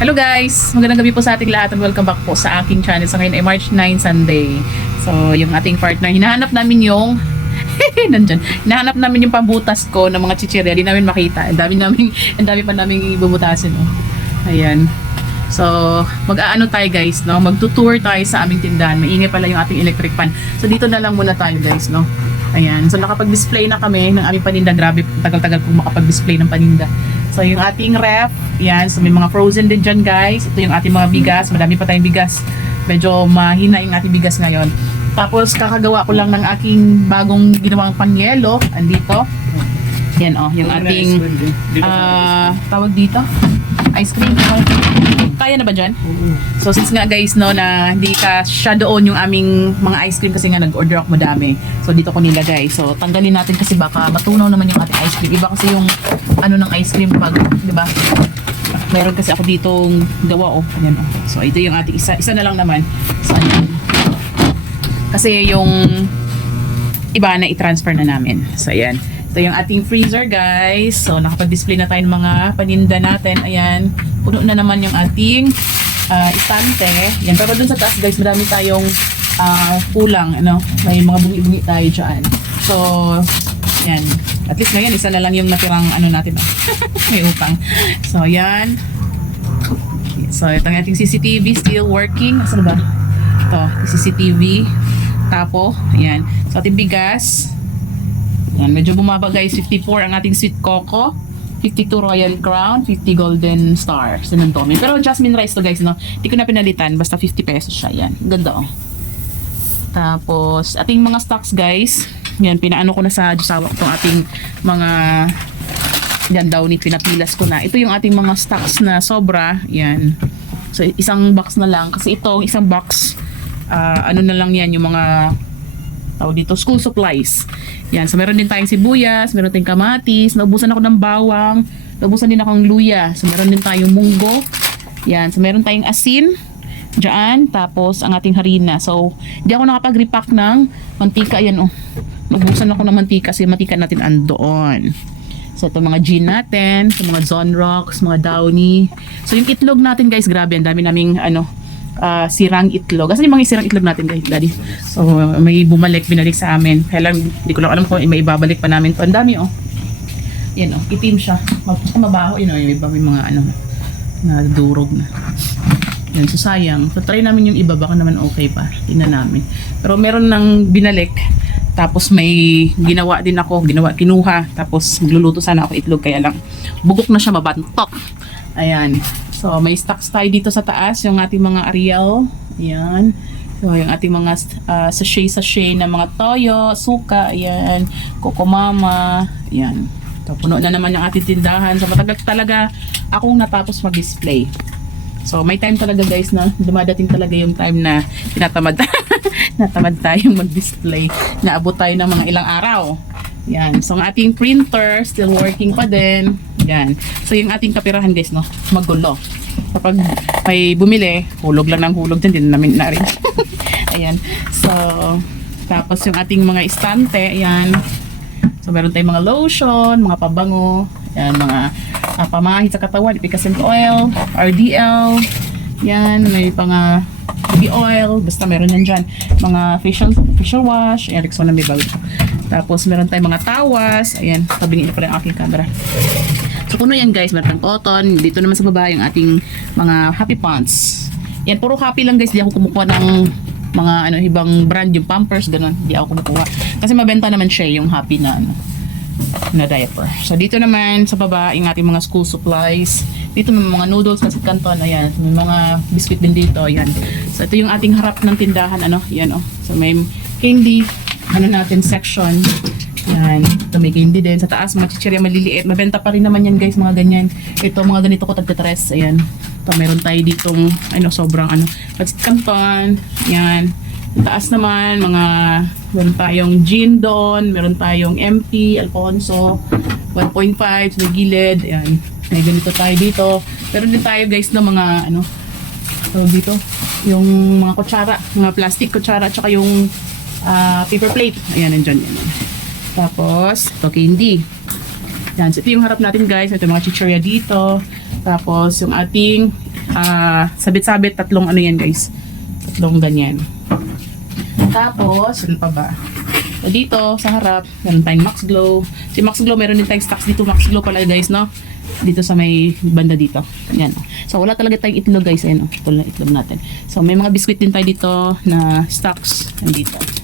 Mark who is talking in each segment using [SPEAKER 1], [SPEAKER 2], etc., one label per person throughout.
[SPEAKER 1] Hello guys! Magandang gabi po sa ating lahat and welcome back po sa aking channel. Sa ngayon ay March 9 Sunday. So, yung ating partner, hinahanap namin yung nandyan. Hinahanap namin yung pambutas ko ng mga chichirya. Hindi namin makita. Ang dami namin, ang dami pa namin bubutasin. Oh. Ayan. So, mag-aano tayo guys, no? Magtutour tayo sa aming tindahan. Maingay pala yung ating electric fan. So, dito na lang muna tayo guys, no? Ayan. So, nakapag-display na kami ng aming paninda. Grabe, tagal-tagal kong makapag-display ng paninda. So, yung ating ref, yan. So, may mga frozen din dyan, guys. Ito yung ating mga bigas. Madami pa tayong bigas. Medyo mahina yung ating bigas ngayon. Tapos, kakagawa ko lang ng aking bagong ginawang panyelo. Andito. Yan, oh. Yung ating, ah, tawag dito? Ice cream. Kaya na ba dyan? So since nga guys no na hindi ka siya doon yung aming mga ice cream kasi nga nag-order ako madami. So dito ko nilagay. So tanggalin natin kasi baka matunaw naman yung ating ice cream. Iba kasi yung ano ng ice cream pag, 'di ba? Meron kasi ako ditong gawa oh. Ayan oh. So ito yung ating isa. Isa na lang naman. So ayan. Kasi yung iba na i-transfer na namin. So ayan. Ito yung ating freezer guys. So nakapag-display na tayo ng mga paninda natin. Ayan. Puno na naman yung ating ah, istante. Yan. Pero dun sa taas guys, marami tayong ah, kulang. Ano? May mga bungi-bungi tayo dyan. So, yan. At least ngayon, isa na lang yung natirang ano natin. oh. May upang. So, yan. So, ito ang ating CCTV still working. Asan ba? Ito, CCTV. Tapo. Ayan. So, ating bigas. Yan, medyo bumaba guys. 54 ang ating sweet coco. 52 Royal Crown, 50 Golden Star. Sinuntomi. Pero jasmine rice to guys, no? Hindi ko na pinalitan. Basta 50 pesos siya. Yan. Ganda oh. Tapos, ating mga stocks guys. Yan, pinaano ko na sa Jusawa itong ating mga yan daw ni pinapilas ko na. Ito yung ating mga stocks na sobra. Yan. So, isang box na lang. Kasi ito, isang box, ah, ano na lang yan, yung mga tawag dito, school supplies. Yan, so meron din tayong sibuyas, meron tayong kamatis, naubusan ako ng bawang, naubusan din akong luya. So meron din tayong munggo. Yan, so meron tayong asin, Diyan, tapos ang ating harina. So, hindi ako nakapag-repack ng mantika. Ayan, oh. Naubusan ako ng mantika kasi mantika natin andoon. So, ito mga gin natin, ito mga Zonrox, mga Downy. So, yung itlog natin, guys, grabe. Ang dami naming, ano, ah, sirang itlog. Kasi yung mga sirang itlog natin, daddy. So, may bumalik, binalik sa amin. Kaya lang, hindi ko lang alam kung may ibabalik pa namin to. Ang dami, oh. Yan, oh. Itim siya. Mabaho, yun, oh. Yung iba may mga, ano, na durog na. Yan, so sayang. So try namin yung iba, baka naman okay pa. Tingnan namin. Pero meron nang binalik. Tapos may ginawa din ako, ginawa, kinuha. Tapos magluluto sana ako itlog, kaya lang bugok na siya, mabantok. Ayan. So may stocks tayo dito sa taas, yung ating mga Ariel. Ayan. So yung ating mga uh, sachet-sachet na mga toyo, suka, ayan, kokomama, ayan. So, puno na naman yung ating tindahan. So, matagal talaga akong natapos mag-display. So, may time talaga guys na dumadating talaga yung time na tinatamad, natamad tayong mag-display. Naabot tayo ng mga ilang araw. Yan. So, ang ating printer still working pa din. Yan. So, yung ating kapirahan guys, no, magulo. Kapag may bumili, hulog lang ng hulog dyan, din namin na rin. ayan. So, tapos yung ating mga istante, ayan. So, meron tayong mga lotion, mga pabango, yan, mga uh, pamahit sa katawan, epicacent oil, RDL, yan, may pang baby oil, basta meron yan dyan. Mga facial, facial wash, ayan, Rexona may bago. Tapos, meron tayong mga tawas, ayan, tabingin niyo pa rin ang aking camera. So, puno yan guys, meron tayong cotton, dito naman sa baba yung ating mga happy pants. Yan, puro happy lang guys, di ako kumukuha ng mga ano ibang brand. Yung Pampers ganun. Di ako kumukuha. Kasi mabenta naman siya yung happy na ano na diaper. So dito naman sa baba yung ating mga school supplies. Dito may mga noodles kasi kanton. Ayan. May mga biscuit din dito. Ayan. So ito yung ating harap ng tindahan. Ano? Yan oh. So may candy ano natin section yan. Candy din. Sa taas mga chichirya maliliit. Mabenta pa rin naman yan guys mga ganyan. Ito mga ganito ko tagtatres. Ayan. Ito, meron tayo ditong, ano, sobrang ano, pancit canton, yan. Taas naman, mga, meron tayong gin doon, meron tayong MP, Alfonso, 1.5, sa gilid, yan. May ganito tayo dito. Meron din tayo guys ng mga, ano, tawag dito, yung mga kutsara, mga plastic kutsara, tsaka yung ah, paper plate. Ayan, nandyan yan. Tapos, ito candy. Yan, so ito yung harap natin guys. Ito mga chichirya dito. Tapos yung ating ah, sabit-sabit, tatlong ano yan guys. Tatlong ganyan. Tapos, ano pa ba? So, dito, sa harap, meron tayong Max Glow. Si Max Glow, meron din tayong stocks dito. Max Glow pala guys, no? Dito sa may banda dito. Yan. So, wala talaga tayong itlog guys. Ayan, oh. Ito itlog natin. So, may mga biscuit din tayo dito na stocks. Nandito.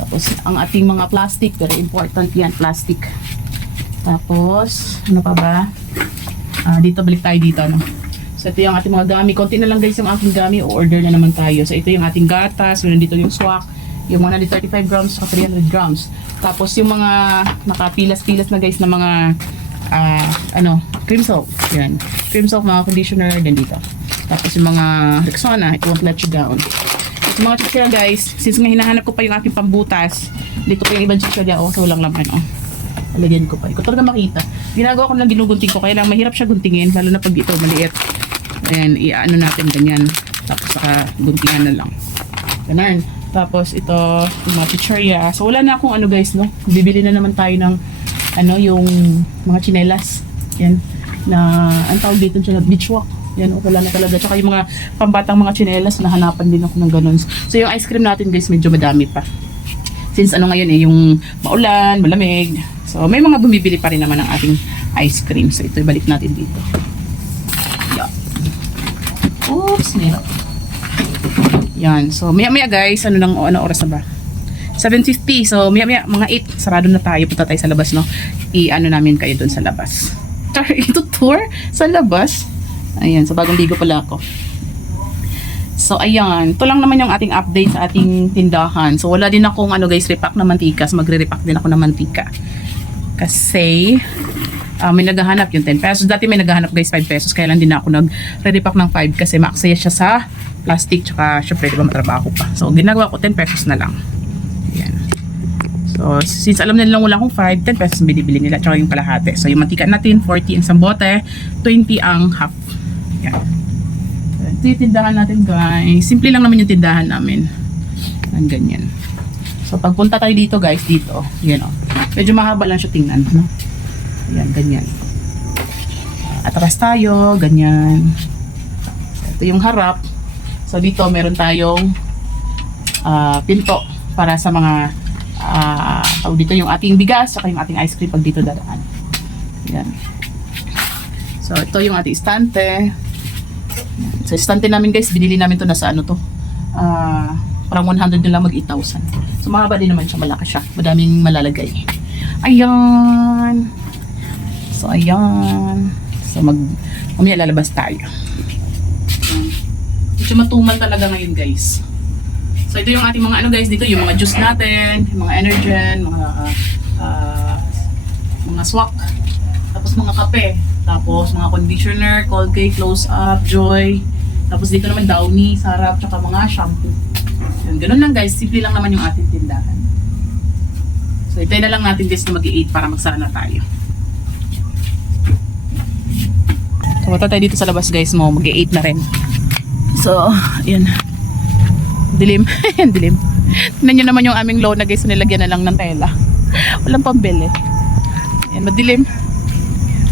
[SPEAKER 1] Tapos, ang ating mga plastic. Very important yan, plastic. Tapos, ano pa ba? Ah, dito, balik tayo dito, no? So, ito yung ating mga gami. Konti na lang guys yung aking gami. O-order na naman tayo. So, ito yung ating gatas. Meron dito yung swak. Yung 135 grams sa 300 grams. Tapos, yung mga nakapilas-pilas na guys na mga ah, ano, cream soap. Yan. Cream soap, mga conditioner, din dito. Tapos, yung mga Rexona. It won't let you down. Yung mga chichirya guys, since nga hinahanap ko pa yung aking pambutas, dito pa yung ibang chichirya. Oh, so walang laman. Oh. Alagyan ko pa. Ikaw talaga makita. Ginagawa ko lang ginugunting ko. Kaya lang mahirap siya guntingin. Lalo na pag ito maliit. Ayan, i-ano natin ganyan. Tapos saka guntingan na lang. Ganun. Tapos ito, yung mga chichirya. So wala na akong ano guys, no? Bibili na naman tayo ng ano, yung mga chinelas. Yan. Na, ang tawag dito siya, beach walk. Yan, oh, wala na talaga. Tsaka yung mga pambatang mga chinelas, nahanapan din ako ng ganun. So yung ice cream natin guys, medyo madami pa since ano ngayon eh, yung maulan, malamig. So, may mga bumibili pa rin naman ng ating ice cream. So, ito ibalik natin dito. Yeah. Oops, meron. Yan. So, maya-maya guys, ano nang ano oras na ba? 7.50. So, maya-maya, mga 8, sarado na tayo. Punta tayo sa labas, no? I-ano namin kayo dun sa labas. Ito tour sa labas. Ayan, so bagong ligo pala ako. So, ayan. Ito lang naman yung ating update sa ating tindahan. So, wala din akong ano guys, repack na mantika. So, magre-repack din ako ng mantika. Kasi, ah, may naghahanap yung 10 pesos. Dati may naghahanap guys 5 pesos. Kaya lang din ako nag-repack ng 5 kasi maaksaya siya sa plastic. Tsaka, syempre, di ba matrabaho pa. So, ginagawa ko 10 pesos na lang. Ayan. So, since alam nila lang wala akong 5, 10 pesos binibili nila. Tsaka yung kalahati. So, yung mantika natin, 40 ang isang bote, 20 ang half. Yan. Ito yung tindahan natin guys. Simple lang naman yung tindahan namin. Ang ganyan. So pagpunta tayo dito guys, dito. Yan o. Medyo mahaba lang siya tingnan. No? Ayan, ganyan. Atras tayo, ganyan. Ito yung harap. So dito meron tayong ah, pinto para sa mga tawag dito yung ating bigas saka yung ating ice cream pag dito dadaan. Yan. So ito yung ating istante. Sa istante namin guys, binili namin to na sa ano to. Ah, parang 100 na lang mag 8,000. So mahaba din naman siya, malaki siya. Madaming malalagay. Ayan. So ayan. So mag mamaya lalabas tayo. Medyo matumal talaga ngayon guys. So ito yung ating mga ano guys dito, yung mga juice natin, mga energen, mga ah, mga swak, tapos mga kape, tapos mga conditioner, Colgate, Close Up, Joy, tapos dito naman Downy, Sarap, tsaka mga shampoo. Yun, ganun lang guys, simple lang naman yung ating tindahan. So itay na lang natin guys na mag-8 para magsara na tayo. So punta tayo dito sa labas guys mo, mag-8 na rin. So, yun. Dilim. Yan, dilim. Tignan nyo naman yung aming low na guys, nilagyan na lang ng tela. Walang pambili. Yan, madilim.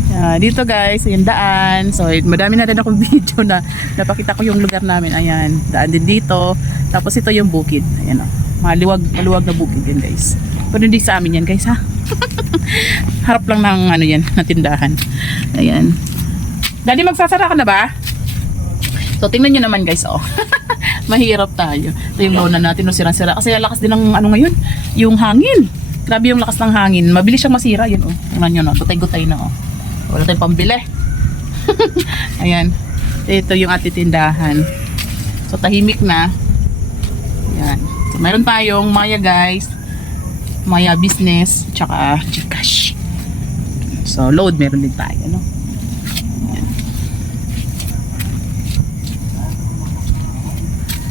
[SPEAKER 1] Yan, dito guys, yung daan. So, madami na rin akong video na napakita ko yung lugar namin. Ayan, daan din dito. Tapos ito yung bukid. Ayan o. Maluwag, maluwag na bukid din guys. Pero hindi sa amin yan guys ha. Harap lang ng ano yan, na tindahan. Ayan. Daddy, magsasara ka na ba? So, tingnan nyo naman guys, oh. Mahirap tayo. Ito yung lona natin, no, sirang-sira. Kasi lakas din ng ano ngayon, yung hangin. Grabe yung lakas ng hangin. Mabilis siyang masira, yun, oh. Tingnan nyo, no. Gutay-gutay na, oh. Wala tayong pambili. Ayan. Ito yung ating tindahan. So, tahimik na. Ayan. So, meron tayong Maya, guys. Maya Business, tsaka Gcash. So, load meron din tayo, no?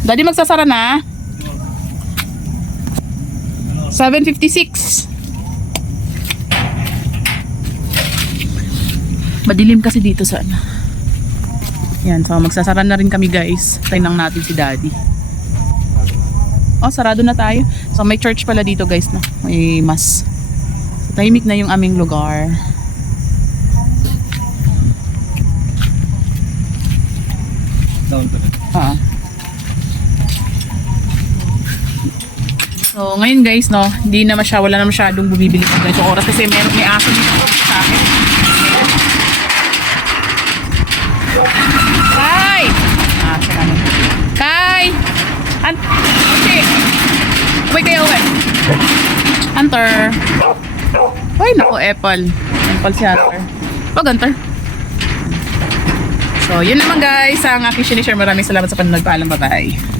[SPEAKER 1] Daddy, magsasara na. 7.56. Madilim kasi dito sa ano. Yan, so magsasara na rin kami guys. Tayo natin si daddy. Oh, sarado na tayo. So may church pala dito guys, no? May mas. So, tahimik na yung aming lugar.
[SPEAKER 2] Down to
[SPEAKER 1] Oo. So, ngayon guys, no, hindi na masya, wala na masyadong bumibili sa ganitong oras kasi meron may aso dito sa akin. Kai! Ah, siya naman. Kai! An okay. Uy kayo, uwi. Hunter. Ay, naku, Apple. Apple si Hunter. Pag Hunter. So, yun naman guys, ang aking sinishare. Maraming salamat sa panonood. Paalam, bye-bye.